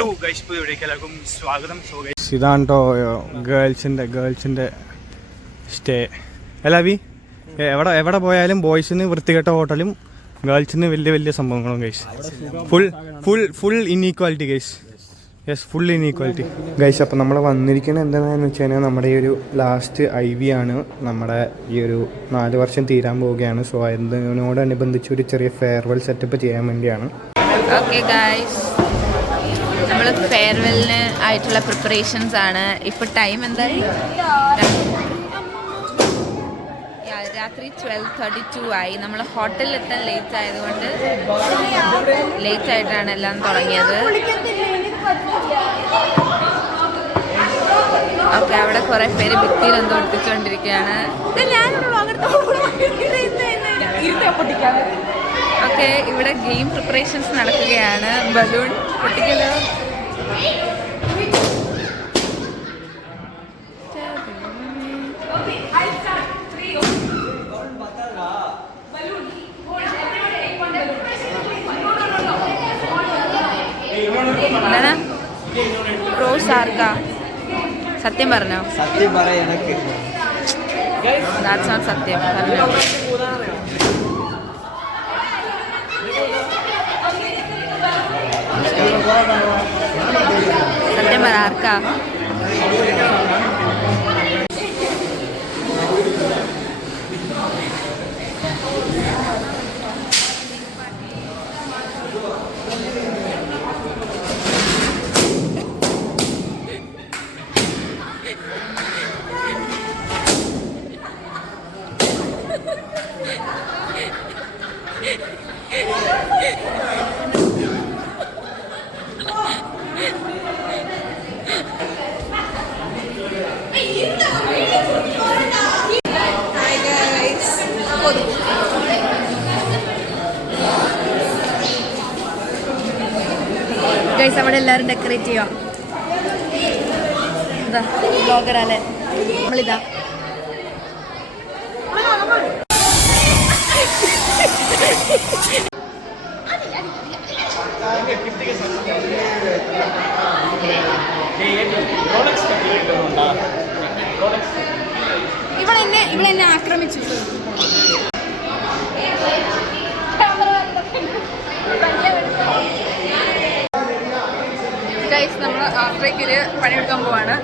Hello guys, ഇവിടേക്ക് എല്ലാവർക്കും സ്വാഗതം. ഇതാണ് കേട്ടോ ഗേൾസിൻ്റെ സ്റ്റേ. അല്ലാവി എവിടെ പോയാലും ബോയ്സിന് വൃത്തികെട്ട ഹോട്ടലും ഗേൾസിന് വലിയ വലിയ സംഭവങ്ങളും guys. Full inequality guys. Yes, full inequality guys. അപ്പോൾ നമ്മൾ വന്നിരിക്കുന്നത് എന്താണെന്ന് വെച്ച് കഴിഞ്ഞാൽ നമ്മുടെ ഈ ഒരു ലാസ്റ്റ് IV ആണ്. നമ്മുടെ ഈ ഒരു 4 വർഷം തീരാൻ പോവുകയാണ്. സോ അതിനോടനുബന്ധിച്ച് ഒരു ചെറിയ ഫെയർവെൽ സെറ്റപ്പ് ചെയ്യാൻ വേണ്ടിയാണ്. ഓക്കെ ഗൈസ്, നമ്മൾ ഫെയർവെല്ലിന് ആയിട്ടുള്ള പ്രിപ്പറേഷൻസ് ആണ്. ഇപ്പോൾ ടൈം എന്തായി? രാത്രി 12:32 ആയി. നമ്മൾ ഹോട്ടലിൽ എത്താൻ ലേറ്റ് ആയതുകൊണ്ട് ലേറ്റ് ആയിട്ടാണ് എല്ലാം തുടങ്ങിയത്. ഓക്കെ, അവിടെ കുറെ പേര് ഭിത്തിയിൽ എന്തോ ഒട്ടിച്ചുകൊണ്ടിരിക്കുകയാണ്. ഓക്കെ, ഇവിടെ ഗെയിം പ്രിപ്പറേഷൻസ് നടക്കുകയാണ്. ബലൂൺ പൊട്ടിക്കലോ. എന്താണ് പ്രോസ് ആർക്കാ? സത്യം പറഞ്ഞോ? സത്യം പറയാ. ദാറ്റ്സ് നോട്ട് സത്യം. പറഞ്ഞോ. സത്യം പറ, ആർക്കാ? ഗൈസ്, അവിടെ എല്ലാവരും ഡെക്കറേറ്റ് ചെയ്യാം. ഇതാ ബ്ലോഗറല്ലേ നമ്മളിതാ. ഇവളെന്നെ ആക്രമിച്ചു. ഗൈസ്, നമ്മൾ ആഫ്രിക്കയില് പണിയെടുക്കാൻ പോവാണ്.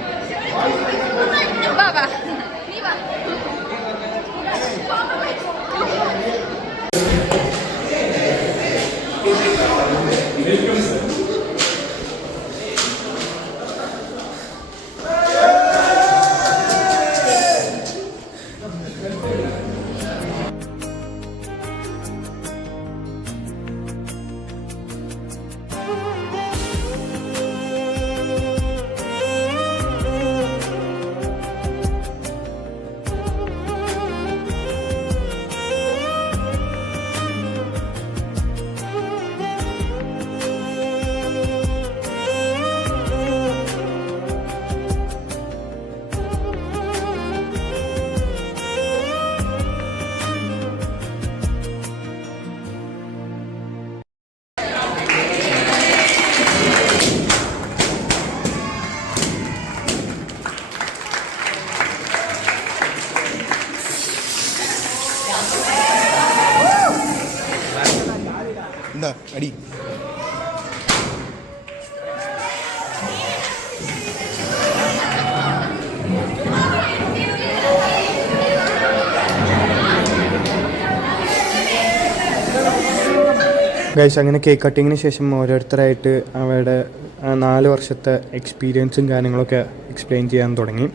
എന്താ അടി? ഗൈസ്, അങ്ങനെ കേക്ക് കട്ടിങ്ങിന് ശേഷം ഓരോരുത്തരായിട്ട് അവരുടെ 4 വർഷത്തെ എക്സ്പീരിയൻസും കാര്യങ്ങളൊക്കെ എക്സ്പ്ലെയിൻ ചെയ്യാൻ തുടങ്ങി.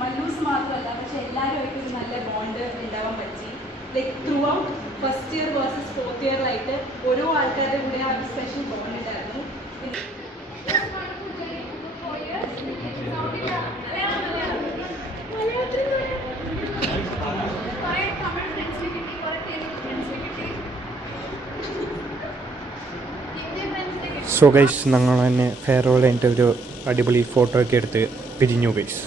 മല്ലൂസ് മാത്രമല്ല, പക്ഷെ എല്ലാവരുമായിട്ട് ഒരു നല്ല ബോണ്ട് ഉണ്ടാവാൻ പറ്റി. Like through out first year versus 4th year ആയിട്ട് ഓരോ ആൾക്കാരുടെ കൂടെ ആ ഒരു സ്പെഷ്യൽ ബോണ്ട് ഉണ്ടായിരുന്നു. സോ ഗൈസ്, ഞങ്ങൾ തന്നെ ഫെയർവെൽ കഴിഞ്ഞിട്ട് ഒരു അടിപൊളി ഫോട്ടോ ഒക്കെ എടുത്ത് പിരിഞ്ഞു ഗൈസ്.